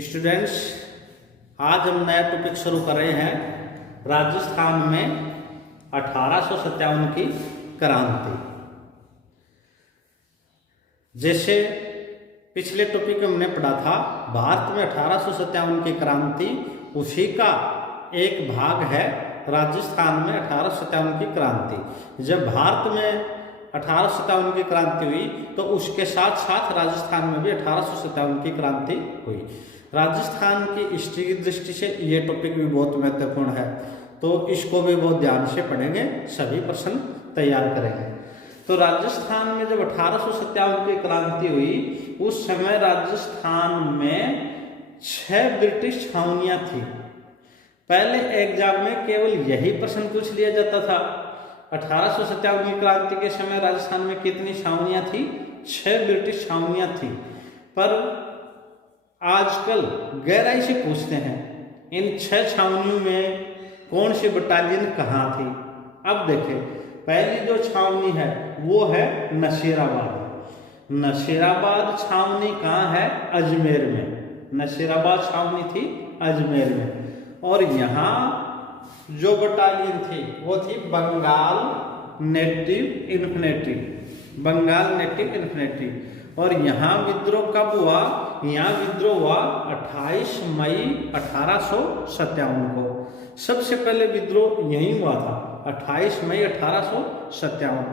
Students, आज हम नया टॉपिक शुरू कर रहे हैं। राजस्थान में 1857 की क्रांति। जैसे पिछले टॉपिक में हमने पढ़ा था, भारत में 1857 की क्रांति, उसी का एक भाग है राजस्थान में 1857 की क्रांति। जब भारत में 1857 की क्रांति हुई तो उसके साथ साथ राजस्थान में भी 1857 की क्रांति हुई। राजस्थान की हिस्ट्री की दृष्टि से ये टॉपिक भी बहुत महत्वपूर्ण है, तो इसको भी बहुत ध्यान से पढ़ेंगे, सभी प्रश्न तैयार करेंगे। तो राजस्थान में जब 1857 की क्रांति हुई, उस समय राजस्थान में 6 ब्रिटिश छावनियां थी। पहले एग्जाम में केवल यही प्रश्न पूछ लिया जाता था, 1857 की क्रांति के समय राजस्थान में कितनी छावनियां थी? 6 ब्रिटिश छावनियां थी। पर आजकल गहराई से पूछते हैं, इन 6 छावनियों में कौन सी बटालियन कहाँ थी? अब देखें, पहली जो छावनी है वो है नसीराबाद। नसीराबाद छावनी कहाँ है? अजमेर में। नसीराबाद छावनी थी अजमेर में। और यहाँ जो बटालियन थी वो थी Bengal native infantry. Bengal native infantry. और यहाँ विद्रोह कब हुआ? यहाँ विद्रोह हुआ 28 मई 1857 को। सबसे पहले विद्रोह यही हुआ था, 28 मई 1857।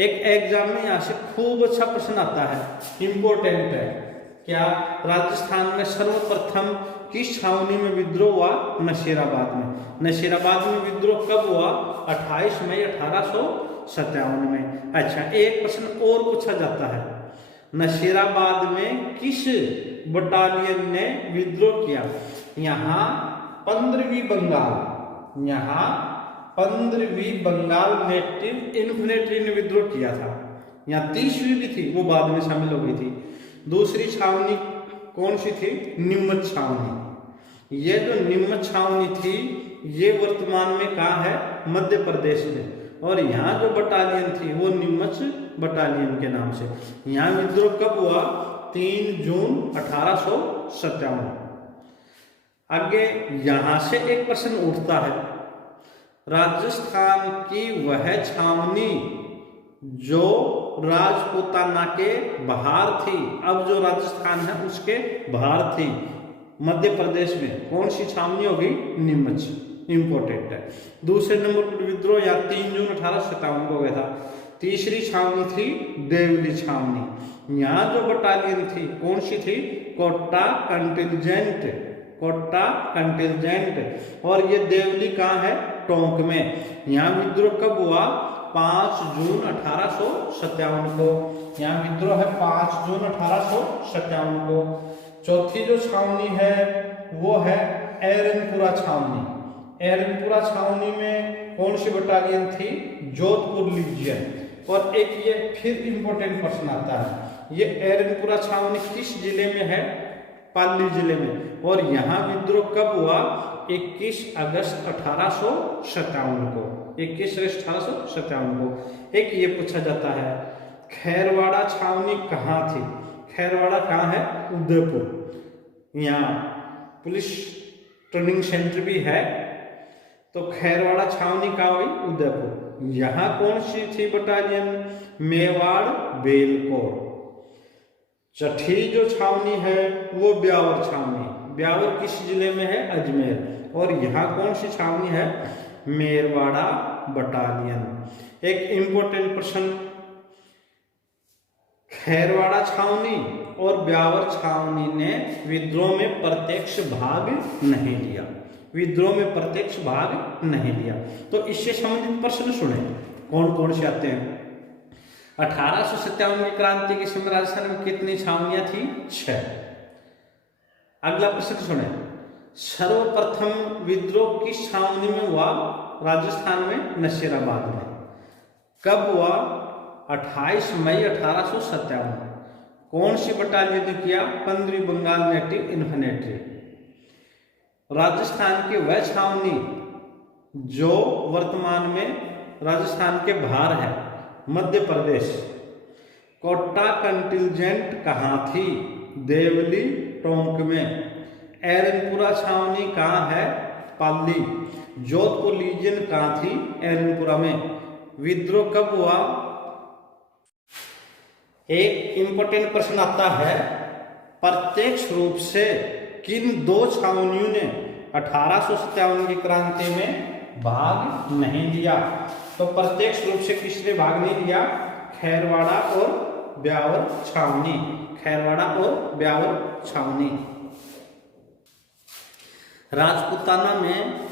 एक एग्जाम में यहाँ से खूब अच्छा प्रश्न आता है, इंपॉर्टेंट है। क्या? राजस्थान में सर्वप्रथम किस छावनी में विद्रोह हुआ? नसीराबाद में। नसीराबाद में विद्रोह कब हुआ? 28 मई 1857 में। अच्छा, एक प्रश्न और पूछा जाता है, नसीराबाद में किस बटालियन ने विद्रोह किया? यहाँ 15वीं बंगाल, यहाँ 15वीं बंगाल नेटिव इन्फेंट्री ने विद्रोह किया था। यहाँ 30वीं भी थी, वो बाद में शामिल हो गई थी। दूसरी छावनी कौन सी थी? नीमच छावनी। ये जो नीमच छावनी थी ये वर्तमान में कहाँ है? मध्य प्रदेश में। और यहाँ जो बटालियन थी वो नीमच बटालियन के नाम से। यहाँ विद्रोह कब हुआ? 3 जून 1857। आगे यहाँ से एक प्रश्न उठता है, राजस्थान की वह छावनी जो राजपूताना के बाहर थी, अब जो राजस्थान है उसके बाहर थी, मध्य प्रदेश में, कौन सी छावनी होगी? नीमच। इंपॉर्टेंट है। दूसरे नंबर पर विद्रोह या 3 जून 1857 को गया था। तीसरी छावनी थी देवली छावनी। यहाँ जो बटालियन थी कौन सी थी? कोटा कंटिजेंट। कोटा कंटिजेंट। और ये देवली कहाँ है? टोंक में। यहाँ विद्रोह कब हुआ? 5 जून 1857 को। यहाँ विद्रोह है 5 जून 1857 को। चौथी जो छावनी है वो है एरनपुरा छावनी। एरनपुरा छावनी में कौन सी बटालियन थी? जोधपुर लीजियन। और एक ये फिर इंपॉर्टेंट प्रश्न आता है, ये एरनपुरा छावनी किस जिले में है? पाली जिले में। और यहाँ विद्रोह कब हुआ? 21 अगस्त 1857 को। 21 अगस्त 1857 को। एक ये पूछा जाता है, खैरवाड़ा छावनी कहाँ थी? खैरवाड़ा कहाँ है? उदयपुर। यहाँ पुलिस ट्रेनिंग सेंटर भी है, तो खैरवाड़ा छावनी कहाँ हुई? उदयपुर। यहाँ कौन सी थी बटालियन? मेवाड़ बेलकोर। छठी जो छावनी है वो ब्यावर छावनी। ब्यावर किस जिले में है? अजमेर। और यहाँ कौन सी छावनी है? मेरवाड़ा बटालियन। एक इंपॉर्टेंट प्रश्न, खैरवाड़ा छावनी और ब्यावर छावनी ने विद्रोह में प्रत्यक्ष भाग नहीं लिया। विद्रोह में प्रत्यक्ष भाग नहीं लिया। तो इससे संबंधित प्रश्न सुने, कौन कौन से आते हैं। 1857 की क्रांति के समय राजस्थान में कितनी छावनियां थी? 6। अगला प्रश्न सुने, सर्वप्रथम विद्रोह किस छावनी में हुआ? राजस्थान में नसीराबाद में। कब हुआ? 28 मई 1857। कौन सी बटालियन ने किया? 15वीं बंगाल नेटिव इन्फेंट्री। राजस्थान की वह छावनी जो वर्तमान में राजस्थान के बाहर है, मध्य प्रदेश। कोटा कंटिजेंट कहाँ थी? देवली टोंक में। एरनपुरा छावनी कहाँ है? पाली। जोधपुर लीजियन कहाँ थी? एरनपुरा में। विद्रोह कब हुआ? एक इंपॉर्टेंट प्रश्न आता है, प्रत्यक्ष रूप से किन दो छावनियों ने 1857 की क्रांति में भाग नहीं लिया? तो प्रत्यक्ष रूप से किसने भाग नहीं लिया? खैरवाड़ा और ब्यावर छावनी। खैरवाड़ा और ब्यावर छावनी। राजपूताना में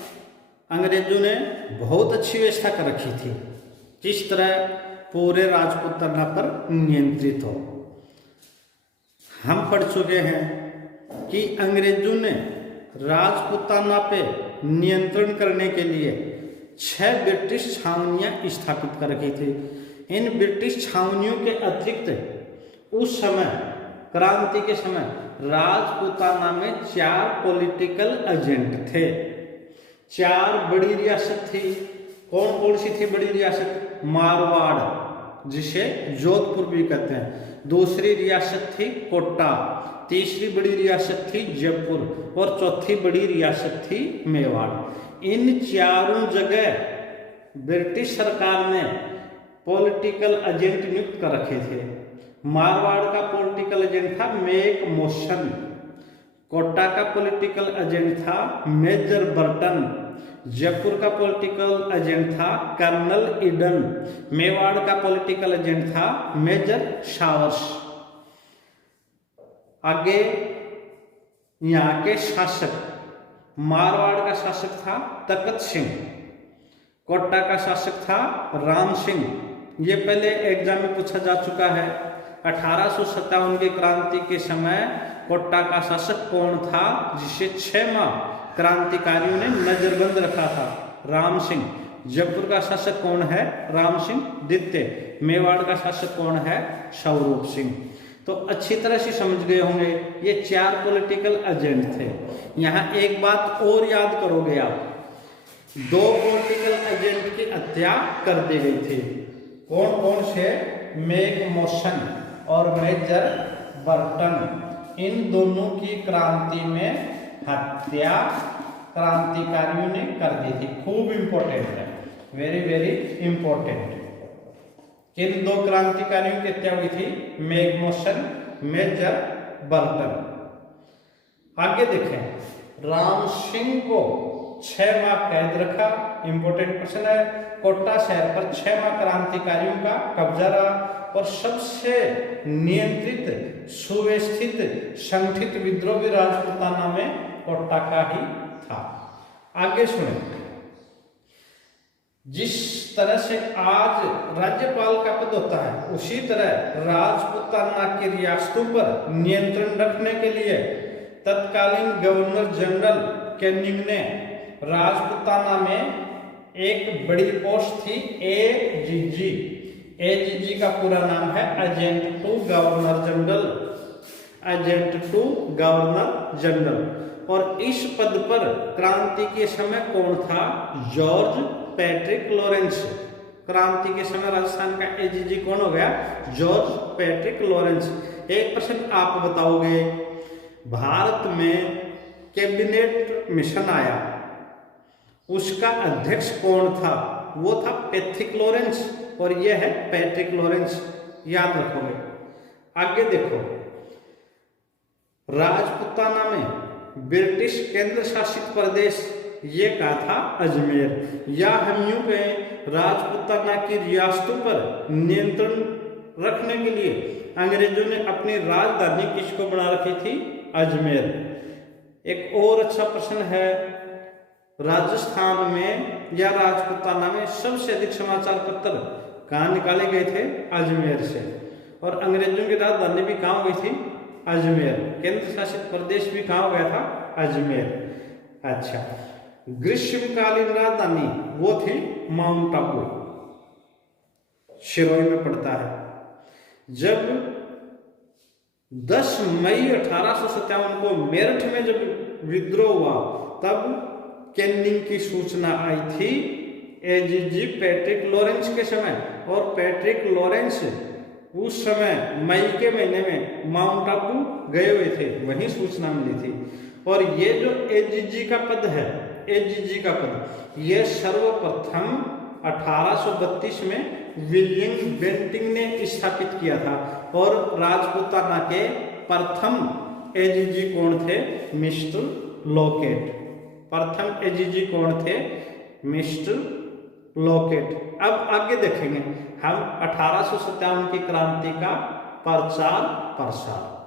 अंग्रेजों ने बहुत अच्छी व्यवस्था कर रखी थी, जिस तरह पूरे राजपूताना पर नियंत्रित हो। हम पढ़ चुके हैं कि अंग्रेजों ने राजपूताना पे नियंत्रण करने के लिए 6 ब्रिटिश छावनियां स्थापित कर रखी थी। इन ब्रिटिश छावनियों के अतिरिक्त उस समय क्रांति के समय राजपूताना में 4 पॉलिटिकल एजेंट थे। 4 बड़ी रियासत थी। कौन कौन सी थी बड़ी रियासत? मारवाड़, जिसे जोधपुर भी कहते हैं। दूसरी रियासत थी कोटा। तीसरी बड़ी रियासत थी जयपुर और चौथी बड़ी रियासत थी मेवाड़। इन चारों जगह ब्रिटिश सरकार ने पॉलिटिकल एजेंट नियुक्त कर रखे थे। मारवाड़ का पॉलिटिकल एजेंट था मेक मोशन। कोटा का पॉलिटिकल एजेंट था मेजर बर्टन। जयपुर का पॉलिटिकल एजेंट था कर्नल ईडन। मेवाड़ का पॉलिटिकल एजेंट था मेजर शावर्स। आगे यहाँ के शासक, मारवाड़ का शासक था तखत सिंह। कोटा का शासक था राम सिंह। ये पहले एग्जाम में पूछा जा चुका है। 1857 की क्रांति के समय कोटा का शासक कौन था जिसे 6 माह क्रांतिकारियों ने नजरबंद रखा था? राम सिंह। जयपुर का शासक कौन है? राम सिंह द्वितीय। मेवाड़ का शासक कौन है? स्वरूप सिंह। तो अच्छी तरह से समझ गए होंगे, ये 4 पॉलिटिकल एजेंट थे। यहाँ एक बात और याद करोगे आप, 2 पॉलिटिकल एजेंट की हत्या कर दी गई थी। कौन कौन से? मेक मोशन और मेजर बर्टन। इन दोनों की क्रांति में हत्या क्रांतिकारियों ने कर दी थी। खूब इंपॉर्टेंट है, वेरी वेरी इंपॉर्टेंट। किन 2 क्रांतिकारियों की हत्या हुई थी? Make motion, major Burton. आगे देखें, राम सिंह को 6 माह कैद रखा। इंपॉर्टेंट प्रश्न है। कोटा शहर पर 6 माह क्रांतिकारियों का कब्जा रहा और सबसे नियंत्रित, सुव्यवस्थित, संगठित विद्रोह भी राजपूताना में कोटा का ही था। आगे सुने, जिस तरह से आज राज्यपाल का पद होता है, उसी तरह राजपूताना की रियासतों पर नियंत्रण रखने के लिए तत्कालीन गवर्नर जनरल कैनिंग ने राजपूताना में एक बड़ी पोस्ट थी एजीजी। एजीजी का पूरा नाम है agent to governor general. Agent to governor general. और इस पद पर क्रांति के समय कौन था? George Patrick Lawrence. क्रांति के समय राजस्थान का एजीजी कौन हो गया? George Patrick Lawrence. एक प्रश्न आप बताओगे, भारत में कैबिनेट मिशन आया, उसका अध्यक्ष कौन था? वो था पैट्रिक लॉरेंस और यह है पैट्रिक लॉरेंस। याद रखोगे। आगे देखो, राजपूताना में ब्रिटिश केंद्र शासित प्रदेश ये कहा था अजमेर। या हम यूं कहें, राजपूताना की रियासतों पर नियंत्रण रखने के लिए अंग्रेजों ने अपनी राजधानी किसको बना रखी थी? अजमेर। एक और अच्छा प्रश्न है, राजस्थान में या राजपूताना में सबसे अधिक समाचार पत्र कहाँ निकाले गए थे? अजमेर से। और अंग्रेजों की राजधानी भी कहाँ हुई थी? अजमेर। केंद्र शासित प्रदेश भी कहाँ हो गया था? अजमेर। अच्छा, ग्रीष्मकालीन राजधानी वो थी माउंट आबू, सिरोही में पड़ता है। जब 10 मई 1857 को मेरठ में जब विद्रोह हुआ, तब कैनिंग की सूचना आई थी एजीजी पैट्रिक लॉरेंस के समय। और पैट्रिक लॉरेंस उस समय मई के महीने में माउंट आबू गए हुए थे, वहीं सूचना मिली थी। और ये जो एजीजी का पद है, एजीजी का पद, ये सर्वप्रथम 1832 में विलियम बेंटिंक ने स्थापित किया था। और राजपूताना के प्रथम एजीजी कौन थे? Mister locket. प्रथम एजीजी कौन थे? Mister locket. अब आगे देखेंगे हम 1857 की क्रांति का प्रचार प्रसार।